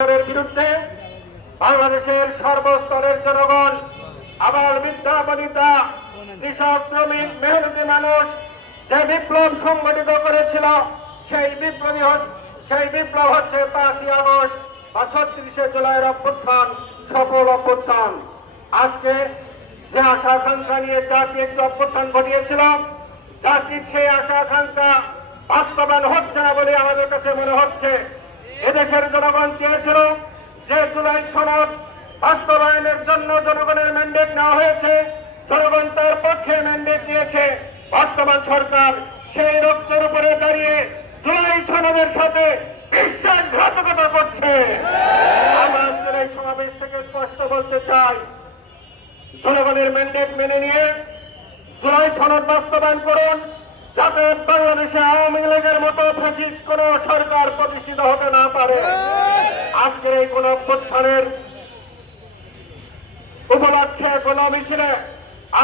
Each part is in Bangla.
সরকারের বিরুদ্ধে বাংলাদেশের সর্বস্তরের জনগণ, আবার বৃদ্ধা বনিতা, কৃষক, শ্রমিক, মেহনতি মানুষ যে বিপ্লব সংগঠিত করেছিল, সেই বিপ্লব হচ্ছে 5ই আগস্ট বা 36শে জুলাইয়ের অভ্যুত্থান, সফল অভ্যুত্থান। আজকে যে আশা আকাঙ্ক্ষা নিয়ে জাতি একটি অভ্যুত্থান ঘটিয়েছিল, জাতির সেই আশা আকাঙ্ক্ষা বাস্তবায়ন হচ্ছে না বলে আমাদের কাছে মনে হচ্ছে। এদেশের জনগণ চেয়েছিল যে জুলাই সনদ বাস্তবায়নের জন্য জনগণের ম্যান্ডেট নেওয়া হয়েছে, জনগণ তার পক্ষে ম্যান্ডেট দিয়েছে। বর্তমান সরকার সেই রক্তের উপরে দাঁড়িয়ে জুলাই সনদের সাথে বিশ্বাসঘাতকতা করছে। আমরা আজকের এই সমাবেশ থেকে স্পষ্ট বলতে চাই, জনগণের ম্যান্ডেট মেনে নিয়ে জুলাই সনদ বাস্তবায়ন করুন, যাতে বাংলাদেশে আওয়ামী লীগের মতো ফ্যাসিস্ট কোন সরকার প্রতিষ্ঠিত হতে না পারে। আজকের এই কোন অভ্যুত্থানের উপলক্ষে কোন মিছিলে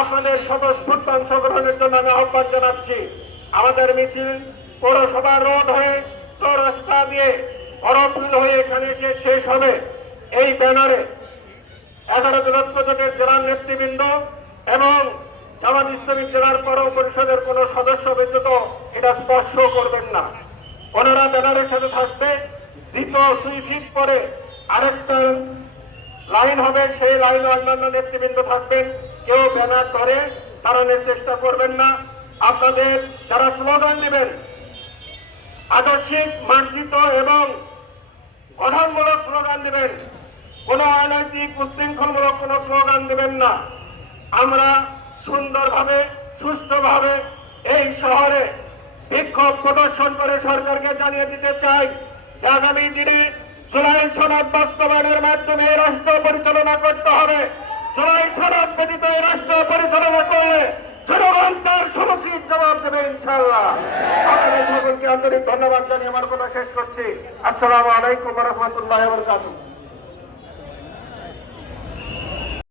আপনাদের স্বতঃস্ফূর্ত অংশগ্রহণের জন্য আমি আহ্বান জানাচ্ছি। আমাদের মিছিল পৌরসভা রোড হয়ে চৌরাস্তা দিয়ে বড়পুল হয়ে এখানে এসে শেষ হবে। এই ব্যানারে 11 জোটের জেলার নেতৃবৃন্দ এবং জামাত ইসলামী জেলার পৌর পরিষদের কোন সদস্য ব্যতীত এটা স্পর্শ করবেন না। ওনারা ব্যানারের সাথে থাকবে। দ্বিতীয় 2 ফিট পরে আরেকটা লাইন হবে, সেই লাইনে অন্যান্য নেতৃবৃন্দ থাকবেন। কেউ ব্যানার ধরে তাড়ানোর চেষ্টা করবেন না। আপনাদের যারা স্লোগান দিবেন, আদর্শিক, মার্জিত এবং গঠনমূলক স্লোগান দিবেন, কোন অনৈতিক উশৃঙ্খলমূলক কোন স্লোগান দিবেন না। আমরা সুন্দরভাবে, সুষ্ঠুভাবে এই শহরে বিক্ষোভ প্রদর্শন করে সরকারকে জানিয়ে দিতে চাই যে আগামী দিনে জুলাই সনদ বাস্তবায়নের মাধ্যমে রাষ্ট্র পরিচালনা করতে হবে। জুলাই সনদ ব্যতীত রাষ্ট্র পরিচালনা করলে জনগণ তার সমুচিত জবাব দেবে ইনশাআল্লাহ। আপনাদের সকলকে আন্তরিক ধন্যবাদ জানিয়ে আমার কথা শেষ করছি। আসসালামু আলাইকুম ওয়া রাহমাতুল্লাহি ওয়া বারাকাতুহু।